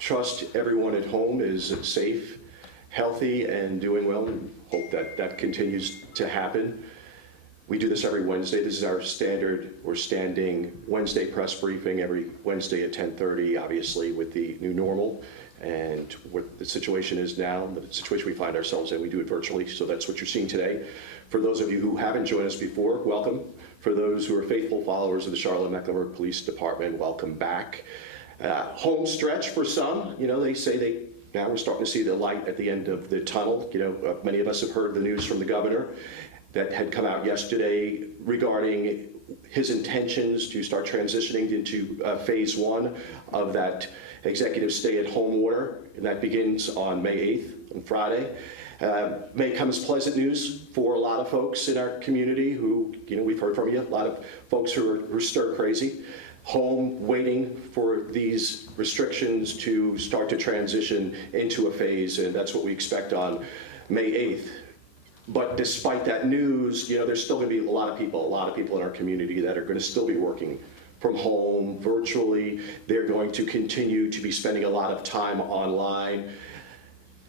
trust everyone at home is safe, healthy, and doing well, and hope that that continues to happen. We do this every Wednesday. This is our standard or standing Wednesday press briefing every Wednesday at 10:30, obviously with the new normal and what the situation is now, the situation we find ourselves in. We do it virtually, so that's what you're seeing today. For those of you who haven't joined us before, welcome. For those who are faithful followers of the Charlotte-Mecklenburg Police Department, welcome back. Home stretch for some. You know, they say now we're starting to see the light at the end of the tunnel. You know, many of us have heard the news from the governor that had come out yesterday regarding his intentions to start transitioning into phase one of that executive stay-at-home order, and that begins on May 8th, on Friday. May come as pleasant news for a lot of folks in our community who, you know, we've heard from you, a lot of folks who are stir crazy, home waiting for these restrictions to start to transition into a phase, and that's what we expect on May 8th. But despite that news, you know, there's still going to be a lot of people in our community that are going to still be working from home, virtually. They're going to continue to be spending a lot of time online,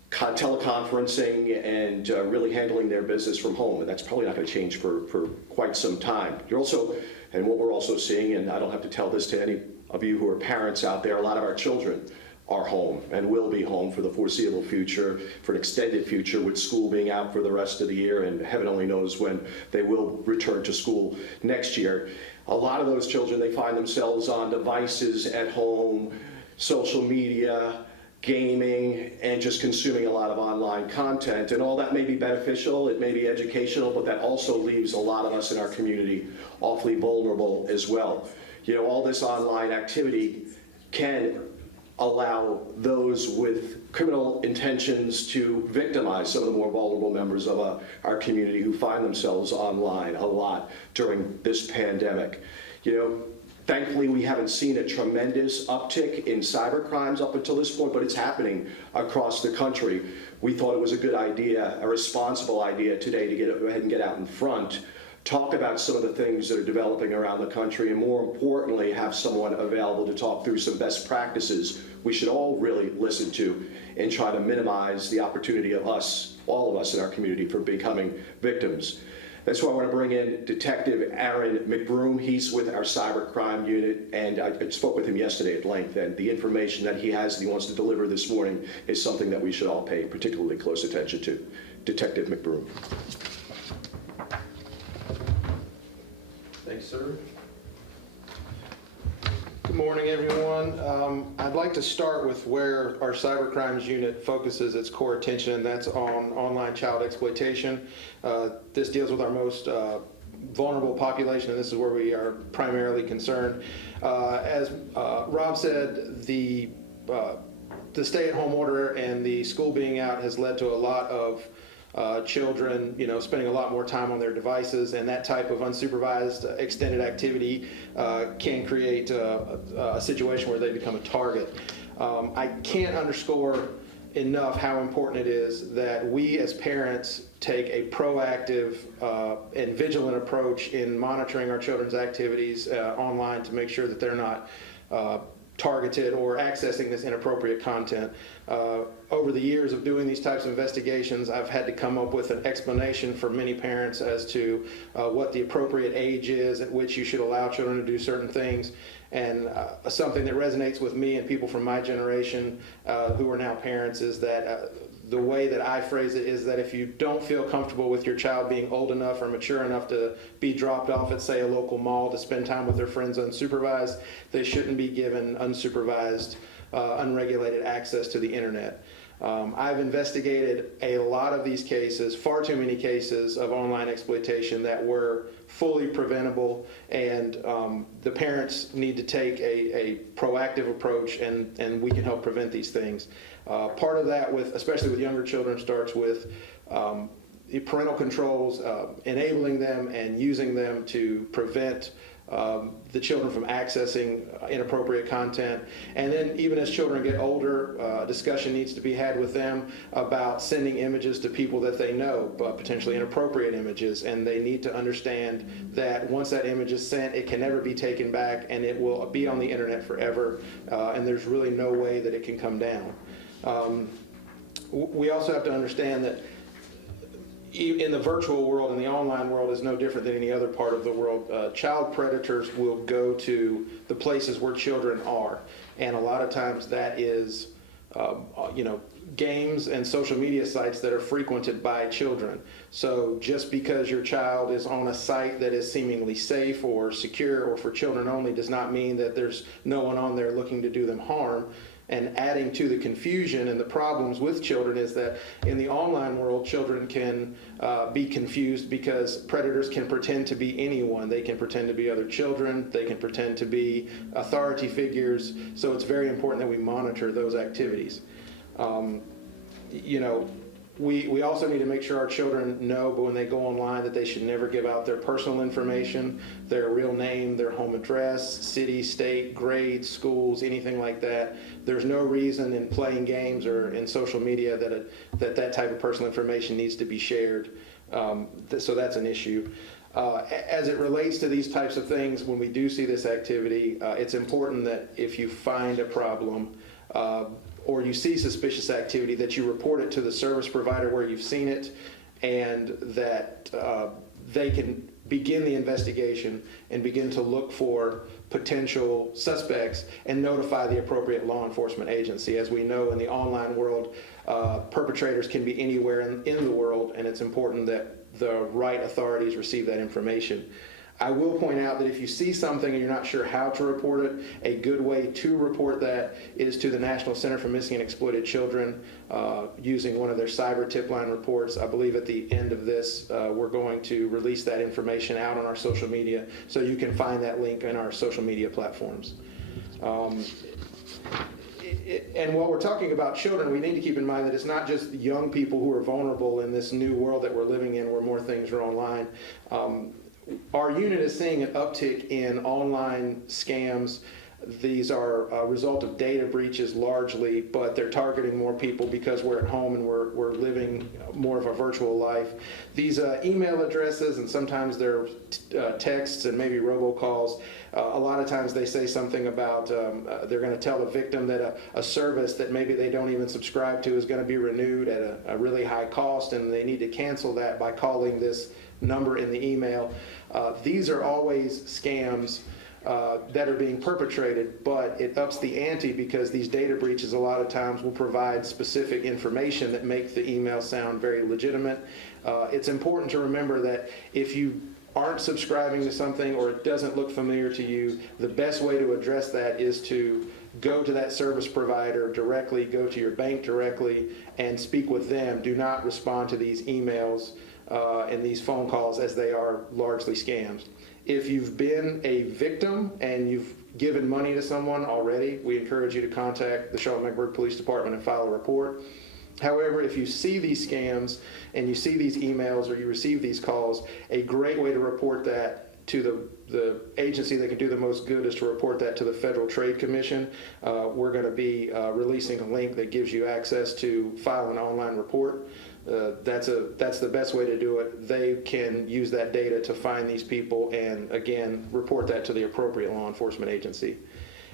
teleconferencing, and really handling their business from home. And that's probably not going to change for quite some time. You're also, and what we're also seeing, and I don't have to tell this to any of you who are parents out there, a lot of our children are home and will be home for the foreseeable future, for an extended future, with school being out for the rest of the year, and heaven only knows when they will return to school next year. A lot of those children, they find themselves on devices at home, social media, gaming, and just consuming a lot of online content. And all that may be beneficial, it may be educational, but that also leaves a lot of us in our community awfully vulnerable as well. You know, all this online activity can allow those with criminal intentions to victimize some of the more vulnerable members of our community who find themselves online a lot during this pandemic. You know, thankfully we haven't seen a tremendous uptick in cybercrimes up until this point, but it's happening across the country. We thought it was a good idea, a responsible idea today to go ahead and get out in front, talk about some of the things that are developing around the country, and more importantly, have someone available to talk through some best practices we should all really listen to and try to minimize the opportunity of us, all of us in our community, for becoming victims. That's why I want to bring in Detective Aaron McBroom. He's with our cybercrime unit, and I spoke with him yesterday at length, and the information that he has that he wants to deliver this morning is something that we should all pay particularly close attention to. Detective McBroom. Thanks, sir. Good morning, everyone. I'd like to start with where our cybercrimes unit focuses its core attention, and that's on online child exploitation. This deals with our most vulnerable population, and this is where we are primarily concerned. As Rob said, the stay-at-home order and the school being out has led to a lot of children, you know, spending a lot more time on their devices, and that type of unsupervised extended activity can create a situation where they become a target. I can't underscore enough how important it is that we as parents take a proactive and vigilant approach in monitoring our children's activities online to make sure that they're not targeted or accessing this inappropriate content. Over the years of doing these types of investigations, I've had to come up with an explanation for many parents as to what the appropriate age is at which you should allow children to do certain things. And something that resonates with me and people from my generation who are now parents is that the way that I phrase it is that if you don't feel comfortable with your child being old enough or mature enough to be dropped off at, say, a local mall to spend time with their friends unsupervised, they shouldn't be given unsupervised, unregulated access to the internet. I've investigated a lot of these cases, far too many cases of online exploitation that were fully preventable, and the parents need to take a proactive approach, and we can help prevent these things. Part of that, especially with younger children, starts with parental controls, enabling them and using them to prevent the children from accessing inappropriate content. And then even as children get older, discussion needs to be had with them about sending images to people that they know, potentially inappropriate images, and they need to understand that once that image is sent, it can never be taken back, and it will be on the internet forever, and there's really no way that it can come down. We also have to understand that in the virtual world and the online world is no different than any other part of the world. Child predators will go to the places where children are, and a lot of times that is, games and social media sites that are frequented by children. So just because your child is on a site that is seemingly safe or secure or for children only does not mean that there's no one on there looking to do them harm. And adding to the confusion and the problems with children is that in the online world, children can be confused because predators can pretend to be anyone. They can pretend to be other children. They can pretend to be authority figures. So it's very important that we monitor those activities. We also need to make sure our children know, but when they go online, that they should never give out their personal information, their real name, their home address, city, state, grades, schools, anything like that. There's no reason in playing games or in social media that type of personal information needs to be shared. So that's an issue. As it relates to these types of things, when we do see this activity, it's important that if you find a problem, or you see suspicious activity, that you report it to the service provider where you've seen it, and that they can begin the investigation and begin to look for potential suspects and notify the appropriate law enforcement agency. As we know, in the online world, perpetrators can be anywhere in the world, and it's important that the right authorities receive that information. I will point out that if you see something and you're not sure how to report it, a good way to report that is to the National Center for Missing and Exploited Children using one of their cyber tip line reports. I believe at the end of this, we're going to release that information out on our social media, so you can find that link in our social media platforms. And while we're talking about children, we need to keep in mind that it's not just young people who are vulnerable in this new world that we're living in where more things are online. Our unit is seeing an uptick in online scams. These are a result of data breaches largely, but they're targeting more people because we're at home and we're living more of a virtual life. These email addresses, and sometimes they're texts and maybe robocalls, a lot of times they say something about they're going to tell the victim that a service that maybe they don't even subscribe to is going to be renewed at a really high cost, and they need to cancel that by calling this number in the email. These are always scams that are being perpetrated, but it ups the ante because these data breaches a lot of times will provide specific information that make the email sound very legitimate. It's important to remember that if you aren't subscribing to something or it doesn't look familiar to you, the best way to address that is to go to that service provider directly, go to your bank directly, and speak with them. Do not respond to these emails and these phone calls, as they are largely scams. If you've been a victim and you've given money to someone already, we encourage you to contact the Charlotte-Mecklenburg Police Department and file a report. However, if you see these scams and you see these emails or you receive these calls, a great way to report that to the agency that can do the most good is to report that to the Federal Trade Commission. We're going to be releasing a link that gives you access to file an online report. That's the best way to do it. They can use that data to find these people and, again, report that to the appropriate law enforcement agency.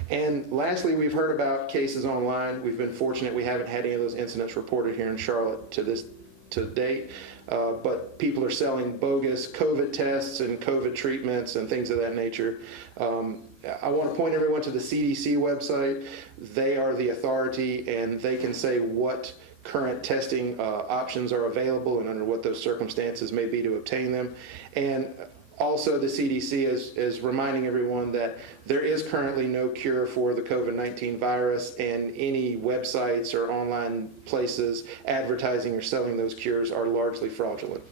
And lastly, we've heard about cases online. We've been fortunate we haven't had any of those incidents reported here in Charlotte to date, but people are selling bogus COVID tests and COVID treatments and things of that nature. I want to point everyone to the CDC website. They are the authority, and they can say what current testing options are available and under what those circumstances may be to obtain them. And also the CDC is reminding everyone that there is currently no cure for the COVID-19 virus, and any websites or online places advertising or selling those cures are largely fraudulent.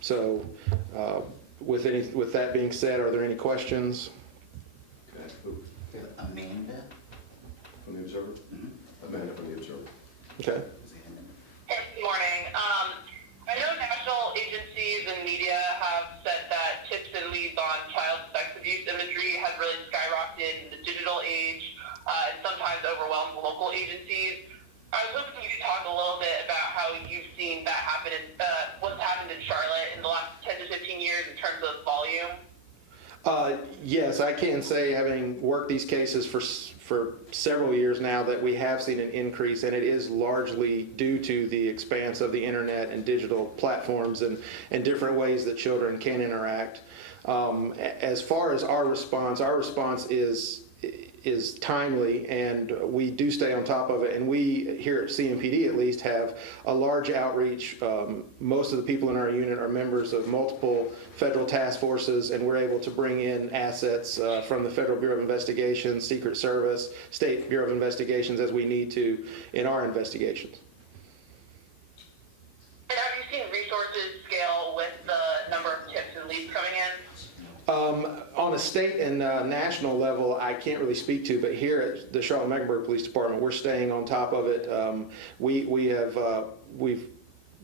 So with that being said, are there any questions? Amanda? From the Observer? Mm-hmm. Amanda from the Observer. Okay. Good morning. I know national agencies and media have said that tips and leads on child sex abuse imagery sometimes overwhelm local agencies. I was hoping you could talk a little bit about how you've seen that happen what's happened in Charlotte in the last 10 to 15 years in terms of volume. Yes, I can say, having worked these cases for several years now, that we have seen an increase, and it is largely due to the expanse of the internet and digital platforms and different ways that children can interact. As far as our response is timely, and we do stay on top of it, and we here at CMPD at least have a large outreach. Most of the people in our unit are members of multiple federal task forces, and we're able to bring in assets from the Federal Bureau of Investigation, Secret Service, State Bureau of Investigations as we need to in our investigations. And have you seen resources scale with the number of tips and leads coming in? On a state and national level, I can't really speak to, but here at the Charlotte-Mecklenburg Police Department, we're staying on top of it. We've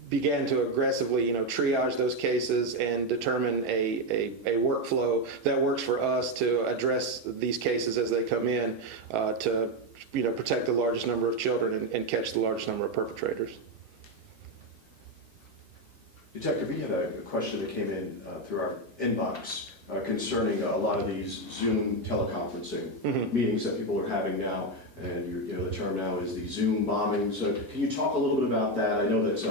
began to aggressively, triage those cases and determine a workflow that works for us to address these cases as they come in, to protect the largest number of children and catch the largest number of perpetrators. Detective, we had a question that came in through our inbox concerning a lot of these Zoom teleconferencing meetings that people are having now, and the term now is the Zoom bombing. So can you talk a little bit about that? I know that's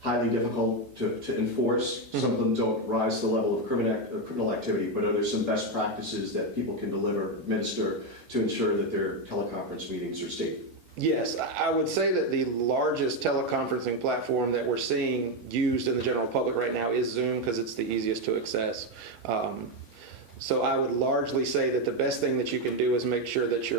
highly difficult to enforce. Some of them don't rise to the level of criminal activity, but are there some best practices that people can administer to ensure that their teleconference meetings are safe? Yes, I would say that the largest teleconferencing platform that we're seeing used in the general public right now is Zoom, because it's the easiest to access. So I would largely say that the best thing that you can do is make sure that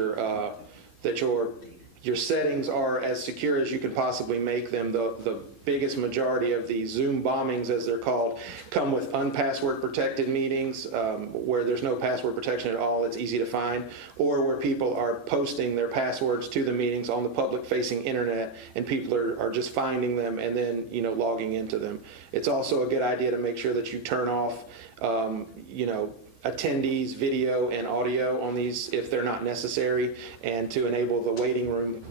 your settings are as secure as you can possibly make them. The biggest majority of the Zoom bombings, as they're called, come with unpassword protected meetings, where there's no password protection at all, it's easy to find, or where people are posting their passwords to the meetings on the public facing internet, and people are just finding them and then logging into them. It's also a good idea to make sure that you turn off attendees video and audio on these if they're not necessary, and to enable the waiting room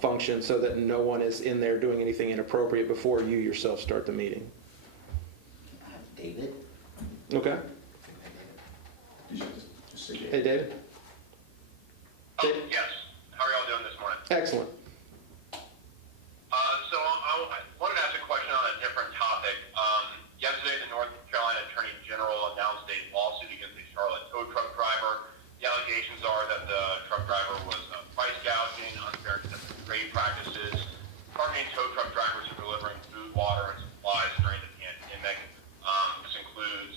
function so that no one is in there doing anything inappropriate before you yourself start the meeting. David? Okay. Hey, David. Oh, yes. How are y'all doing this morning? Excellent. So I wanted to ask a question on a different topic. Yesterday, the North Carolina Attorney General announced a lawsuit against a Charlotte tow truck driver. The allegations are that the truck driver was price gouging, unfair trade practices, targeting tow truck drivers for delivering food, water, and supplies during the pandemic. This includes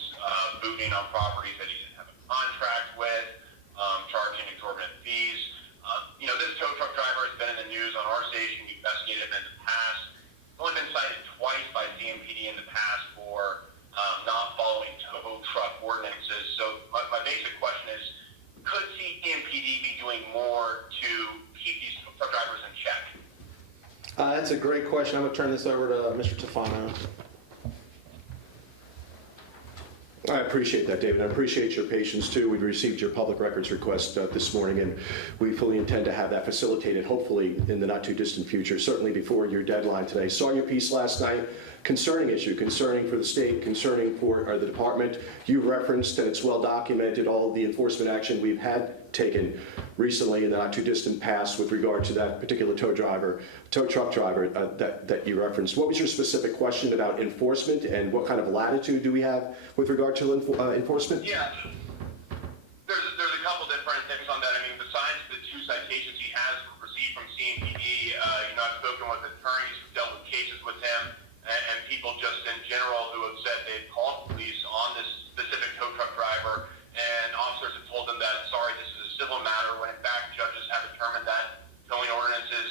booting on properties that he didn't have a contract with, charging exorbitant fees. This tow truck driver has been in the news on our station. We investigated him in the past. He's only been cited twice by CMPD in the past for not following tow truck ordinances. So my basic question is, could CMPD be doing more to keep these truck drivers in check? That's a great question. I'm going to turn this over to Mr. Tufano. I appreciate that, David. I appreciate your patience, too. We've received your public records request this morning, and we fully intend to have that facilitated, hopefully, in the not-too-distant future, certainly before your deadline today. Saw your piece last night. Concerning issue, concerning for the state, concerning for the department. You referenced that it's well documented, all of the enforcement action we've had taken recently in the not-too-distant past with regard to that particular tow truck driver that you referenced. What was your specific question about enforcement, and what kind of latitude do we have with regard to enforcement? Yeah, there's a couple different things on that. I mean, besides the 2 citations he has received from CMPD, I've spoken with attorneys who dealt with cases with him, and people just in general who have said they've called police on this specific tow truck driver, and officers have told them that, sorry, this is a civil matter, when in fact judges have determined that towing ordinances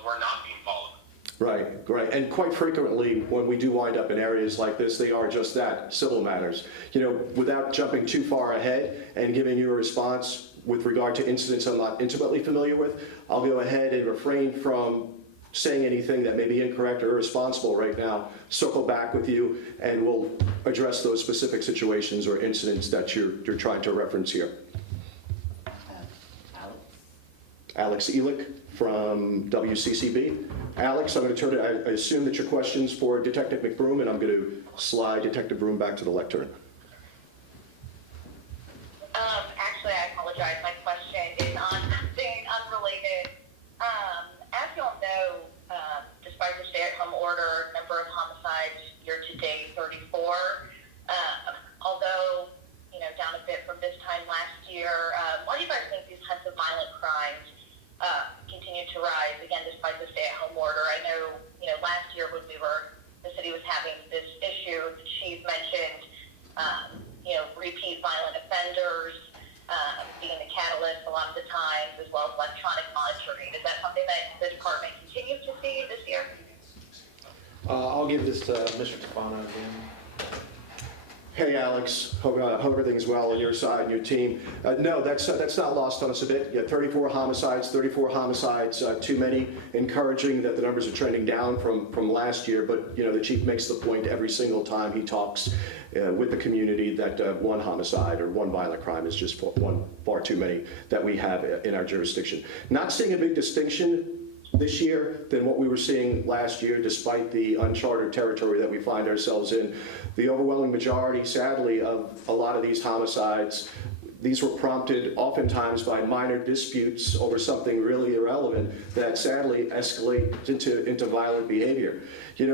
were not being followed. Right. And quite frequently, when we do wind up in areas like this, they are just that, civil matters. Without jumping too far ahead and giving you a response with regard to incidents I'm not intimately familiar with, I'll go ahead and refrain from saying anything that may be incorrect or irresponsible right now, circle back with you, and we'll address those specific situations or incidents that you're trying to reference here. Alex? Alex Elick from WCCB. Alex, I'm going to turn it, I assume that your question's for Detective McBroom, and I'm going to slide Detective Broom back to the lectern. Actually, I apologize. My question is on something unrelated. As you all know, despite the stay-at-home order, number of homicides year-to-date 34. Although, down a bit from this time last year, why do you guys think these types of violent crimes continue to rise, again, despite the stay-at-home order? I know, last year when the city was having this issue, the chief mentioned, repeat violent offenders being the catalyst a lot of the times, as well as electronic monitoring. Is that something that the department continues to see this year? I'll give this to Mr. Tafano again. Hey, Alex. Hope everything's well on your side and your team. No, that's not lost on us a bit. Yeah, 34 homicides too many. Encouraging that the numbers are trending down from last year, but the chief makes the point every single time he talks with the community that one homicide or one violent crime is just one far too many that we have in our jurisdiction. Not seeing a big distinction this year than what we were seeing last year, despite the uncharted territory that we find ourselves in. The overwhelming majority, sadly, of a lot of these homicides, these were prompted oftentimes by minor disputes over something really irrelevant that sadly escalate into violent behavior.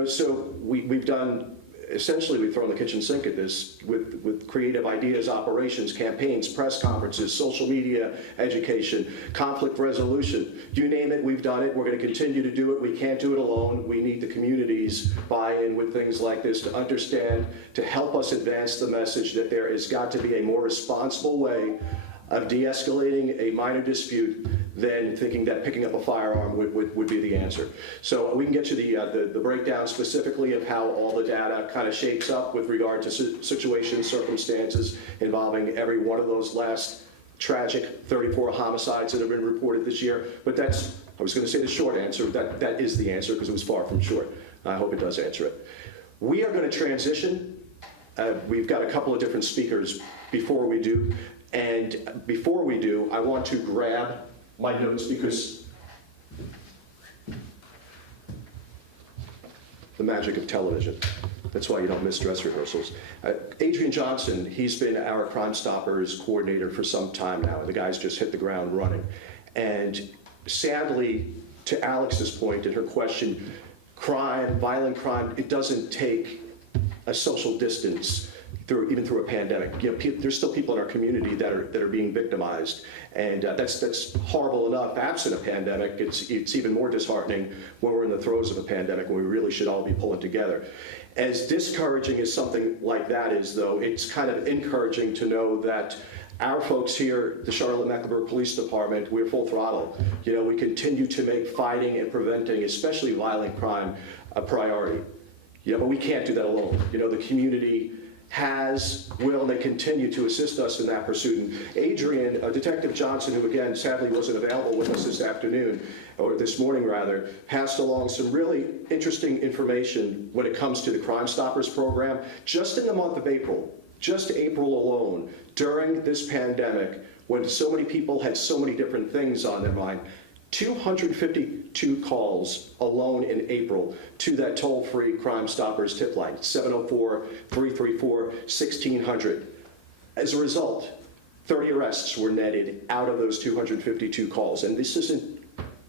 So we've done, essentially we've thrown the kitchen sink at this with creative ideas, operations, campaigns, press conferences, social media, education, conflict resolution. You name it, we've done it. We're going to continue to do it. We can't do it alone. We need the community's buy-in with things like this to understand, to help us advance the message that there has got to be a more responsible way of de-escalating a minor dispute than thinking that picking up a firearm would be the answer. So we can get you the breakdown specifically of how all the data kind of shapes up with regard to situations, circumstances involving every one of those last tragic 34 homicides that have been reported this year. But I was going to say the short answer, that is the answer because it was far from short. I hope it does answer it. We are going to transition. We've got a couple of different speakers before we do. And before we do, I want to grab my notes because the magic of television. That's why you don't miss dress rehearsals. Adrian Johnson, he's been our Crimestoppers coordinator for some time now. The guy's just hit the ground running. And sadly, to Alex's point and her question, violent crime, it doesn't take a social distance even through a pandemic. There's still people in our community that are being victimized, and that's horrible enough. Absent a pandemic, it's even more disheartening when we're in the throes of a pandemic, when we really should all be pulling together. As discouraging as something like that is, though, it's kind of encouraging to know that our folks here, the Charlotte-Mecklenburg Police Department, we're full throttle. We continue to make fighting and preventing, especially violent crime, a priority. But we can't do that alone. The community will, and they continue to assist us in that pursuit. And Adrian, Detective Johnson, who again sadly wasn't available with us this afternoon, or this morning rather, passed along some really interesting information when it comes to the Crimestoppers program. Just in the month of April, just April alone, during this pandemic, when so many people had so many different things on their mind, 252 calls alone in April to that toll-free Crimestoppers Tip Line, 704-334-1600. As a result, 30 arrests were netted out of those 252 calls. And this isn't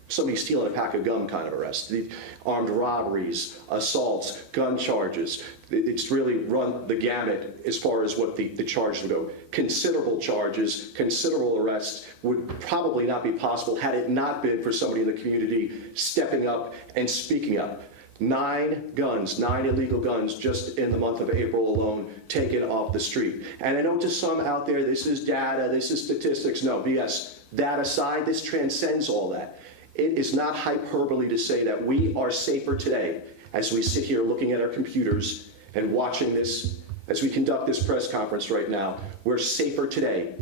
somebody stealing a pack of gum kind of arrest. The armed robberies, assaults, gun charges. It's really run the gamut as far as what the charges would go. Considerable charges, considerable arrests would probably not be possible had it not been for somebody in the community stepping up and speaking up. 9 illegal guns just in the month of April alone taken off the street. And I know to some out there, this is data, this is statistics. No, BS. That aside, this transcends all that. It is not hyperbole to say that we are safer today as we sit here looking at our computers and watching this, as we conduct this press conference right now. We're safer today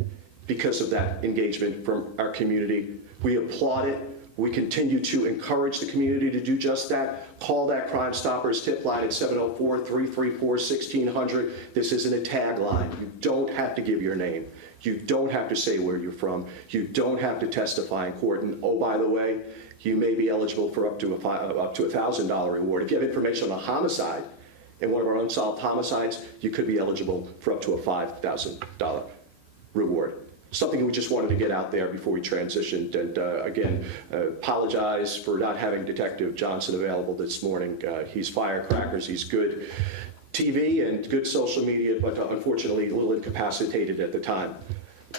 because of that engagement from our community. We applaud it. We continue to encourage the community to do just that. Call that Crimestoppers Tip Line at 704-334-1600. This isn't a tagline. You don't have to give your name. You don't have to say where you're from. You don't have to testify in court. And oh, by the way, you may be eligible for up to a $1,000 reward. If you have information on a homicide in one of our unsolved homicides, you could be eligible for up to a $5,000 reward. Something we just wanted to get out there before we transitioned. And again, apologize for not having Detective Johnson available this morning. He's firecrackers, he's good TV and good social media, but unfortunately a little incapacitated at the time.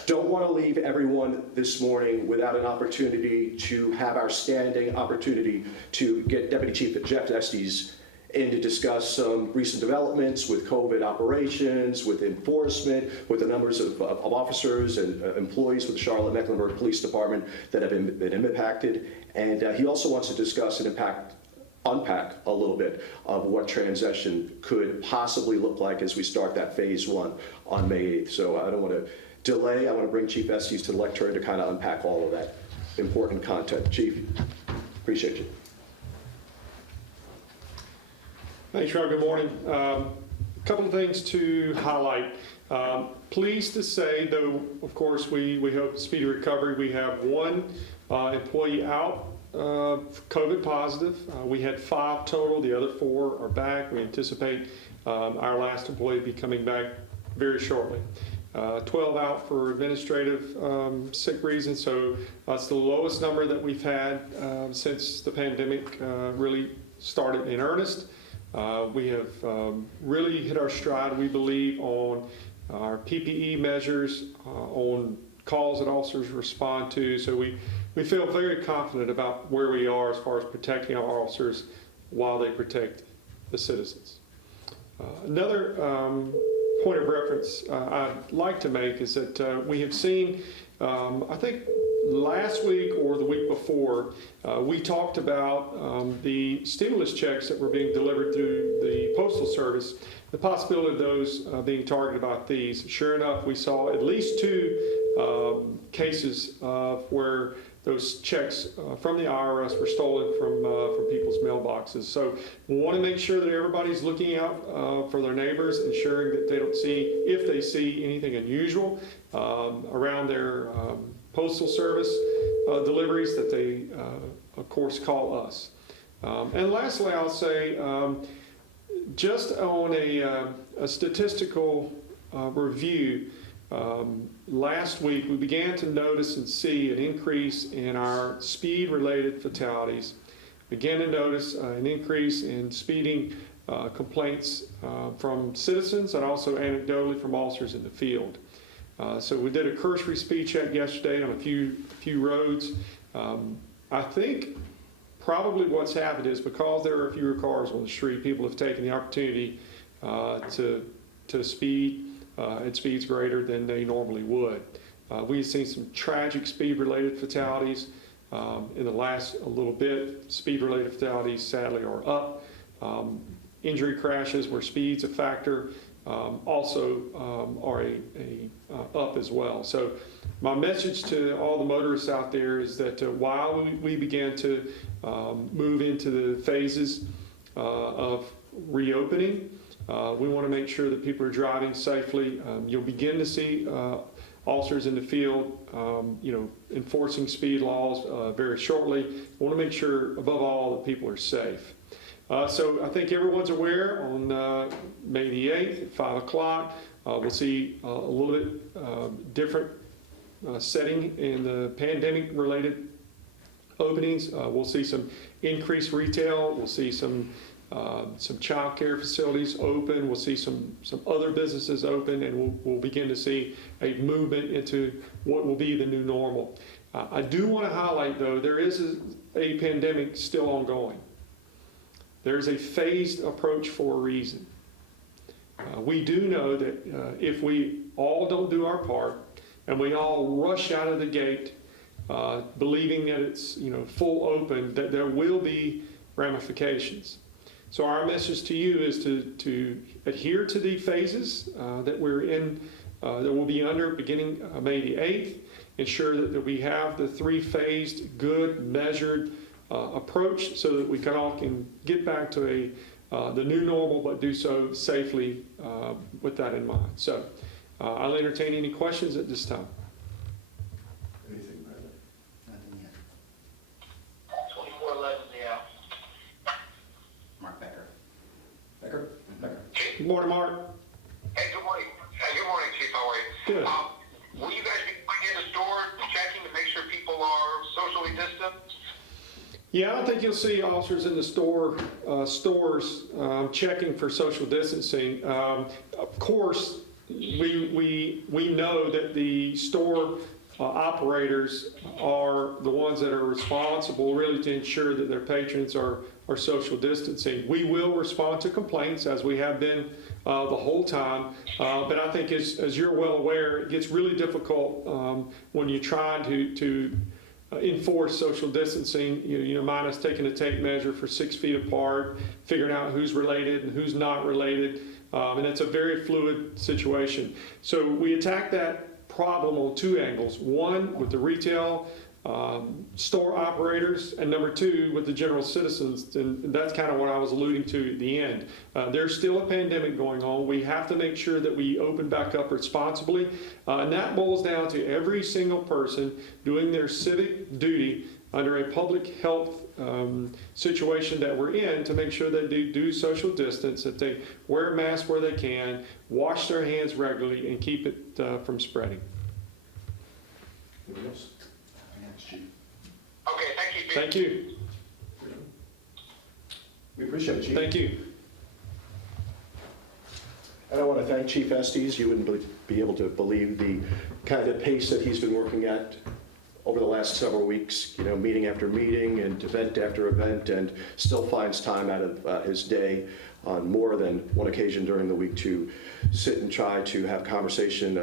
Don't want to leave everyone this morning without an opportunity to have our standing opportunity to get Deputy Chief Jeff Estes in to discuss some recent developments with COVID operations, with enforcement, with the numbers of officers and employees with the Charlotte-Mecklenburg Police Department that have been impacted. And he also wants to discuss and unpack a little bit of what transition could possibly look like as we start that phase 1 on May 8th. So I don't want to delay. I want to bring Chief Estes to the lectern to kind of unpack all of that important content. Chief, appreciate you. Thanks, Rob. Good morning. A couple of things to highlight. Pleased to say, though, of course, we hope speedy recovery. We have one employee out, COVID positive. We had 5 total. The other 4 are back. We anticipate our last employee be coming back very shortly. 12 out for administrative sick reasons. So that's the lowest number that we've had since the pandemic really started in earnest. We have really hit our stride, we believe, on our PPE measures, on calls that officers respond to. So we feel very confident about where we are as far as protecting our officers while they protect the citizens. Another point of reference I'd like to make is that we have seen, I think last week or the week before, we talked about the stimulus checks that were being delivered through the Postal Service, the possibility of those being targeted by thieves. Sure enough, we saw at least 2 cases where those checks from the IRS were stolen from people's mailboxes. So we want to make sure that everybody's looking out for their neighbors, ensuring that they don't see, if they see anything unusual around their Postal Service deliveries, that they, of course, call us. And lastly, I'll say, just on a statistical review, last week we began to notice and see an increase in our speed-related fatalities. Began to notice an increase in speeding complaints from citizens and also anecdotally from officers in the field. So we did a cursory speed check yesterday on a few roads. I think probably what's happened is because there are fewer cars on the street, people have taken the opportunity to speed at speeds greater than they normally would. We've seen some tragic speed-related fatalities in the last a little bit. Speed-related fatalities, sadly, are up. Injury crashes where speed's a factor also are up as well. So my message to all the motorists out there is that while we begin to move into the phases of reopening, we want to make sure that people are driving safely. You'll begin to see officers in the field, enforcing speed laws very shortly. We want to make sure, above all, that people are safe. So I think everyone's aware on May the 8th at 5 o'clock, we'll see a little bit different setting in the pandemic-related openings. We'll see some increased retail. We'll see some child care facilities open. We'll see some other businesses open, and we'll begin to see a movement into what will be the new normal. I do want to highlight, though, there is a pandemic still ongoing. There's a phased approach for a reason. We do know that if we all don't do our part and we all rush out of the gate believing that it's full open, that there will be ramifications. So our message to you is to adhere to the phases that we're in, that we'll be under beginning May the 8th. Ensure that we have the 3-phased, good, measured approach so that we can get back to the new normal, but do so safely with that in mind. So I'll entertain any questions at this time. Anything, Brandon? Nothing yet. 2411, yeah. Mark Becker. Becker? Becker. Good morning, Mark. Hey, good morning. Hey, good morning, Chief. How are you? Good. Will you guys be going in the store checking to make sure people are socially distant? Yeah, I don't think you'll see officers in the stores checking for social distancing. Of course, we know that the store operators are the ones that are responsible really to ensure that their patrons are social distancing. We will respond to complaints as we have been the whole time, but I think as you're well aware, it gets really difficult when you're trying to enforce social distancing, minus taking a tape measure for 6 feet apart, figuring out who's related and who's not related, and it's a very fluid situation. So we attack that problem on two angles. One, with the retail store operators, and number two, with the general citizens, and that's kind of what I was alluding to at the end. There's still a pandemic going on. We have to make sure that we open back up responsibly, and that boils down to every single person doing their civic duty under a public health situation that we're in to make sure that they do social distance, that they wear masks where they can, wash their hands regularly, and keep it from spreading. Anything else? Thanks, Chief. Okay, thank you, Chief. Thank you. We appreciate it, Chief. Thank you. And I want to thank Chief Estes. You wouldn't be able to believe the kind of pace that he's been working at over the last several weeks, meeting after meeting and event after event, and still finds time out of his day on more than one occasion during the week to sit and try to have conversation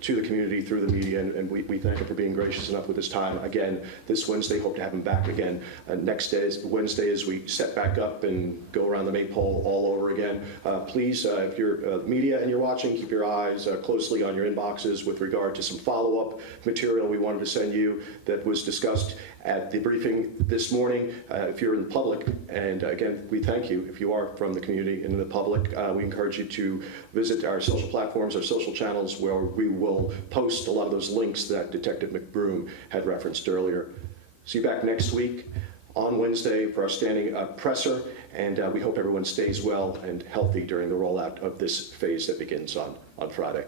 to the community through the media, and we thank him for being gracious enough with his time. Again, this Wednesday, hope to have him back again. Next Wednesday, as we set back up and go around the maypole all over again. Please, if you're media and you're watching, keep your eyes closely on your inboxes with regard to some follow-up material we wanted to send you that was discussed at the briefing this morning. If you're in the public, and again, we thank you if you are from the community and in the public, we encourage you to visit our social platforms, our social channels, where we will post a lot of those links that Detective McBroom had referenced earlier. See you back next week on Wednesday for our standing presser, and we hope everyone stays well and healthy during the rollout of this phase that begins on Friday.